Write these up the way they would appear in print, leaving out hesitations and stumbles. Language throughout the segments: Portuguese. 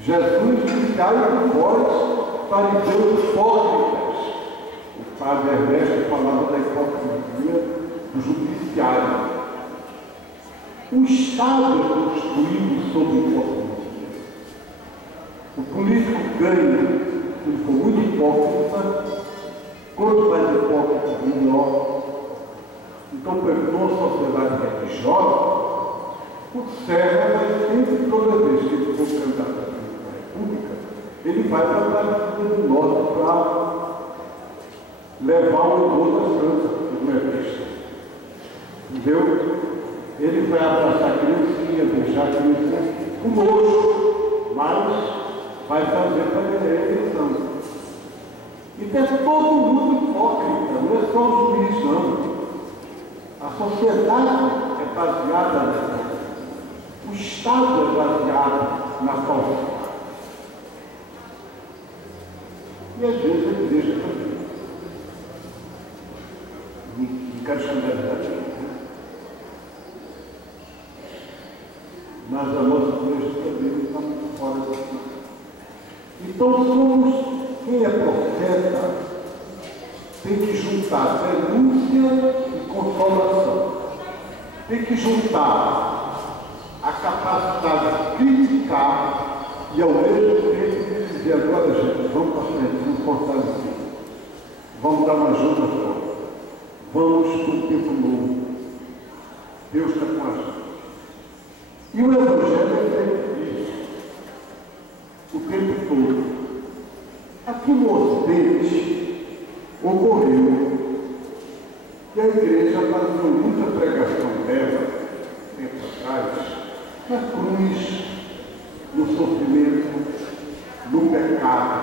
Jesus disse: ai de vós, fariseus hipócritas. O padre Ernesto falava da hipocrisia do judiciário. O Estado é construído sobre hipocrisia. O político ganha, se for muito hipócrita, quanto mais hipócrita, melhor. Então, numa sociedade religiosa, o Serra vai sempre, toda vez que ele for candidato à República, ele vai para a Aparecida do Norte para levar o amor da França, como é visto. Entendeu? Ele vai abraçar a criancinha, deixar a criancinha conosco, mas vai fazer para a eleição. Então é todo mundo hipócrita, não é só o juiz, não. A sociedade é baseada nessa. O Estado é baseado na falsidade. E às vezes a igreja também. Não quero chamar de verdade. Mas a nossa igreja também está fora daqui. Então somos, quem é profeta, tem que juntar denúncia e consolação. Tem que juntar a capacidade de criticar e ao mesmo tempo dizer: agora, gente, vamos para frente, vamos fortalecer, vamos dar uma ajuda forte, vamos para um tempo novo. Deus está com a gente. E o Evangelho é feito isso o tempo todo. Aqui no Ocidente ocorreu que a igreja fazia muita pregação dela, tempo atrás, na cruz, no sofrimento, no pecado.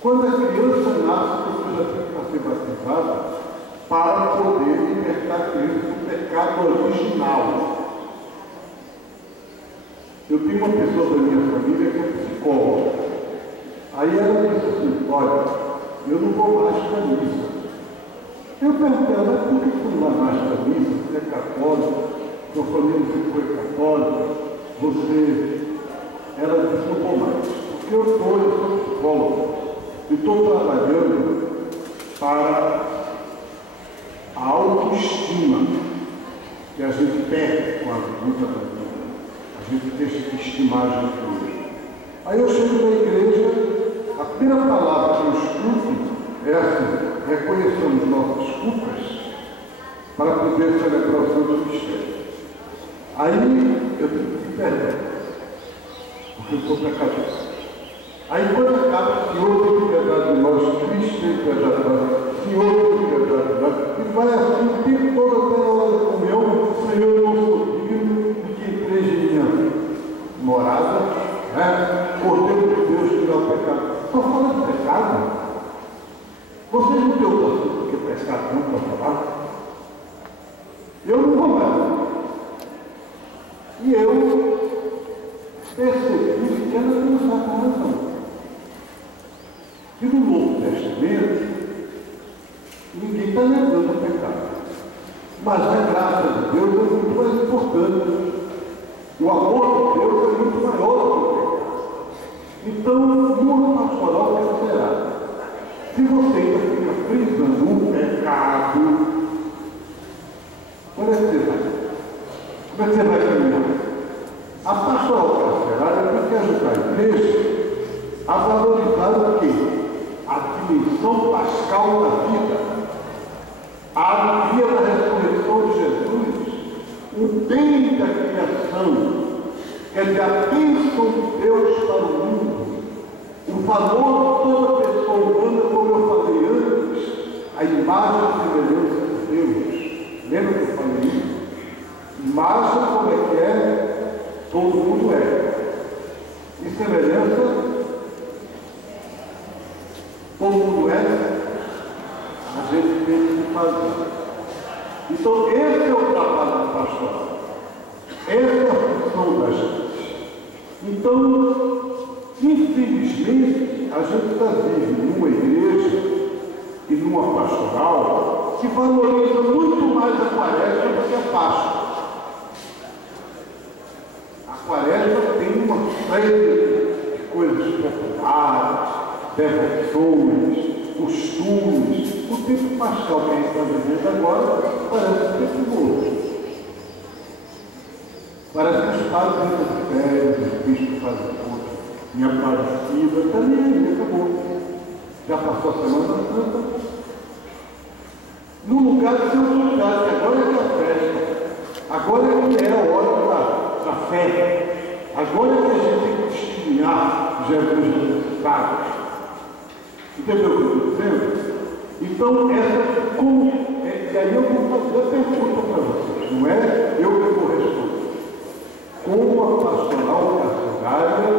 Quando a criança nasce, você já tem que ser batizada para poder libertar a criança do pecado original. Eu tenho uma pessoa da minha família que é psicóloga. Aí ela disse assim: olha, eu não vou mais para a missa. Eu perguntei a ela: por que você não vai mais para a missa? Você é católico, sua família sempre foi católica, você... Ela disse: não vou mais, porque eu sou psicóloga e estou trabalhando para a autoestima que a gente perde com a luta da vida. A gente deixa de estimar a gente hoje. Aí eu chego na igreja, a primeira palavra que eu escuto é assim: reconheçamos nossas culpas para poder celebrar o Santo Mistério. Aí eu digo: que perdão, porque eu sou pecador. Aí quando acaba: Senhor, tem piedade de nós, Cristo tem piedade de nós, Senhor tem piedade de nós, e vai assim o tempo todo até a hora da comunhão: Senhor, eu não sou digno de que entrei em minha morada, né? Cordeiro de Deus, tirar o pecado. Só fala de pecado. Vocês não têm outra coisa do que pecado não para falar? Eu não vou mais. E eu percebi que ela não está com razão. E no Novo Testamento, ninguém está negando o pecado. Mas a graça de Deus é muito mais importante. O amor de Deus é muito maior do que o pecado. Então, numa pastoral, o que será? Se você ainda fica frisando o pecado, como é que você vai? Como é que você vai caminhar? A pastoral carcerária tem que ajudar a igreja a valorizar o quê? A dimensão pascal da vida, a alegria da ressurreição de Jesus, o bem da criação, quer dizer, a bênção de Deus para o mundo, o valor de toda pessoa humana, como eu falei antes, a imagem e semelhança de Deus. Lembra que eu falei isso? Imagem como é que é, todo mundo é. E semelhança, todo mundo é, a gente tem que fazer. Então, esse é o trabalho do pastor. Essa é a função da gente. Então, infelizmente, a gente está vivendo numa igreja e numa pastoral que valoriza muito mais a quaresma do que a Páscoa. A quaresma tem uma cheio de coisas populares, devoções, costumes. O tempo pascal que a gente está vivendo agora parece um tempo novo. Parece que os padres entram de férias, os bispos fazem conta em Aparecida, está nem aí, acabou. Já passou a Semana Santa. No lugar de ser um lugar, que agora é que é a festa, agora é que é a hora da fé, agora é que a gente tem que testemunhar Jesus ressuscitado. Entendeu o que eu estou dizendo? Então, e aí eu vou fazer a pergunta para vocês, não é eu que vou responder. Como a pastoral carcerária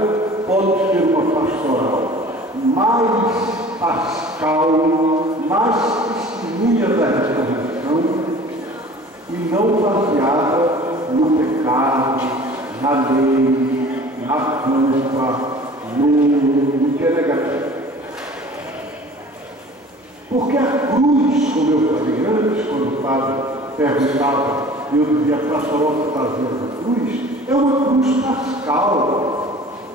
pode ser uma pastoral mais pascal, mais testemunha da ressurreição e não baseada no pecado, na lei, na culpa, no que é negativo. Porque a cruz, como eu falei antes, quando o padre perguntava, eu dizia, a pastoral que fazia a cruz, é uma cruz pascal,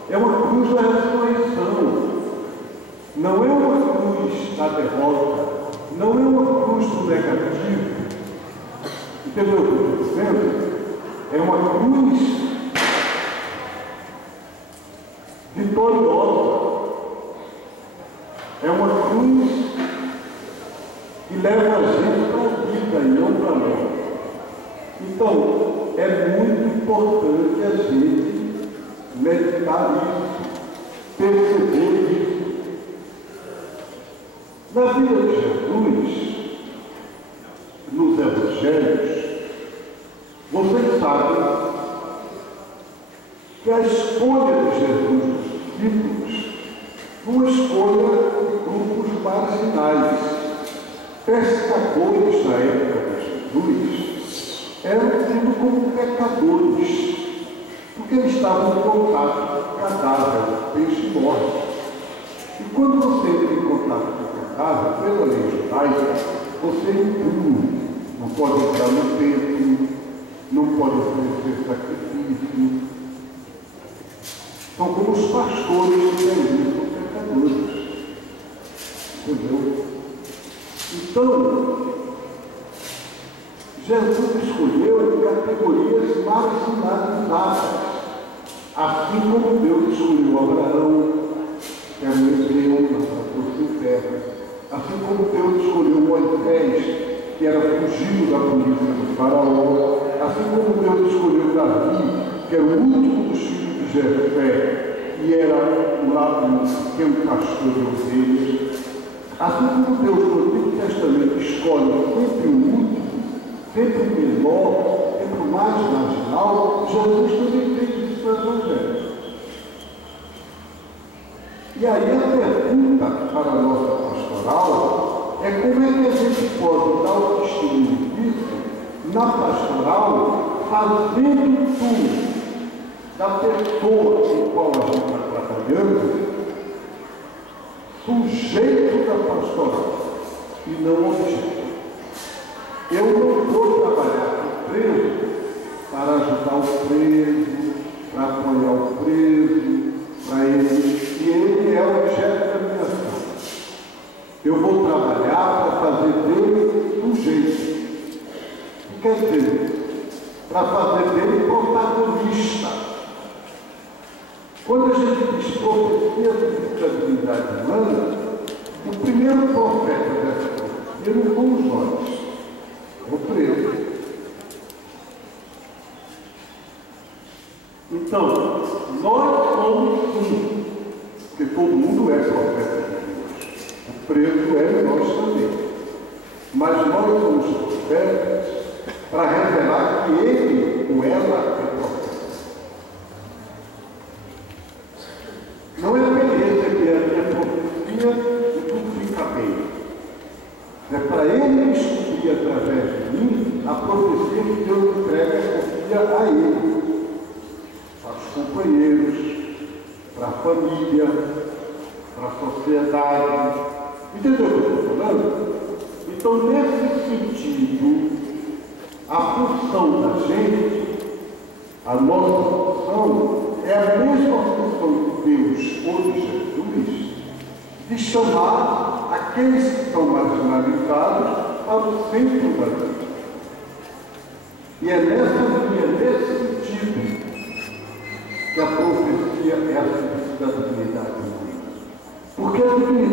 é uma cruz da ressurreição. Não é uma cruz da derrota, não é uma cruz do negativo. Entendeu o que eu estou dizendo? É uma cruz vitoriosa. É uma cruz que leva a gente para a vida e não para a morte. Então, é muito importante a gente meditar isso, perceber isso. Na vida de Jesus, nos Evangelhos, vocês sabem que a escolha de Jesus dos discípulos foi uma escolha de grupos marginais. Pescadores da época de Jesus eram tidos como pecadores, porque eles estavam em contato com o cadáver, o peixe morto. E quando você entra em contato com o cadáver, pela lei judaica, você é impuro, não pode entrar no templo, não pode oferecer sacrifício. São como os pastores que são pecadores. Entendeu? Então, Jesus escolheu categorias marginalizadas, assim como Deus escolheu Abraão, que era um hebreu, mas trouxe em terra, assim como Deus escolheu Moisés, que era fugido da polícia do faraó, assim como Deus escolheu Davi, que era o último dos filhos de Jefé, e era um pequeno pastor de ovelhas. Assim como Deus no Antigo Testamento escolhe sempre o último, sempre o menor, sempre o mais marginal, Jesus também fez isso no Evangelho. E aí a pergunta para a nossa pastoral é como é que a gente pode dar o testemunho disso na pastoral, fazendo tudo da pessoa com qual a gente está trabalhando sujeito da pastoral e não objeto. Eu não vou trabalhar com o preso para ajudar o preso, para apoiar o preso, para ele, e ele é objeto da minha ação. Eu vou trabalhar para fazer dele sujeito. O que quer dizer? Para fazer dele protagonista. Quando a gente diz profecia de estabilidade humana, o primeiro profeta dessa profecia não fomos nós, é o preso. Então, nós somos um, porque todo mundo é profeta de Deus. O preso é e nós também. Mas nós somos profetas para revelar que ele ou ela é profeta. Não é beleza que a minha profecia e tudo fica bem. É para ele descobrir através de mim a profecia que Deus entrega a profecia a ele, para os companheiros, para a família, para a sociedade. Entendeu o que eu estou falando? Então, nesse sentido, a função da gente, a nossa função, é a mesma função dispôs Jesus de chamar aqueles que são marginalizados para o centro da vida. E é nessa linha, nesse sentido, que a profecia é a substância da dignidade humana. Porque a dignidade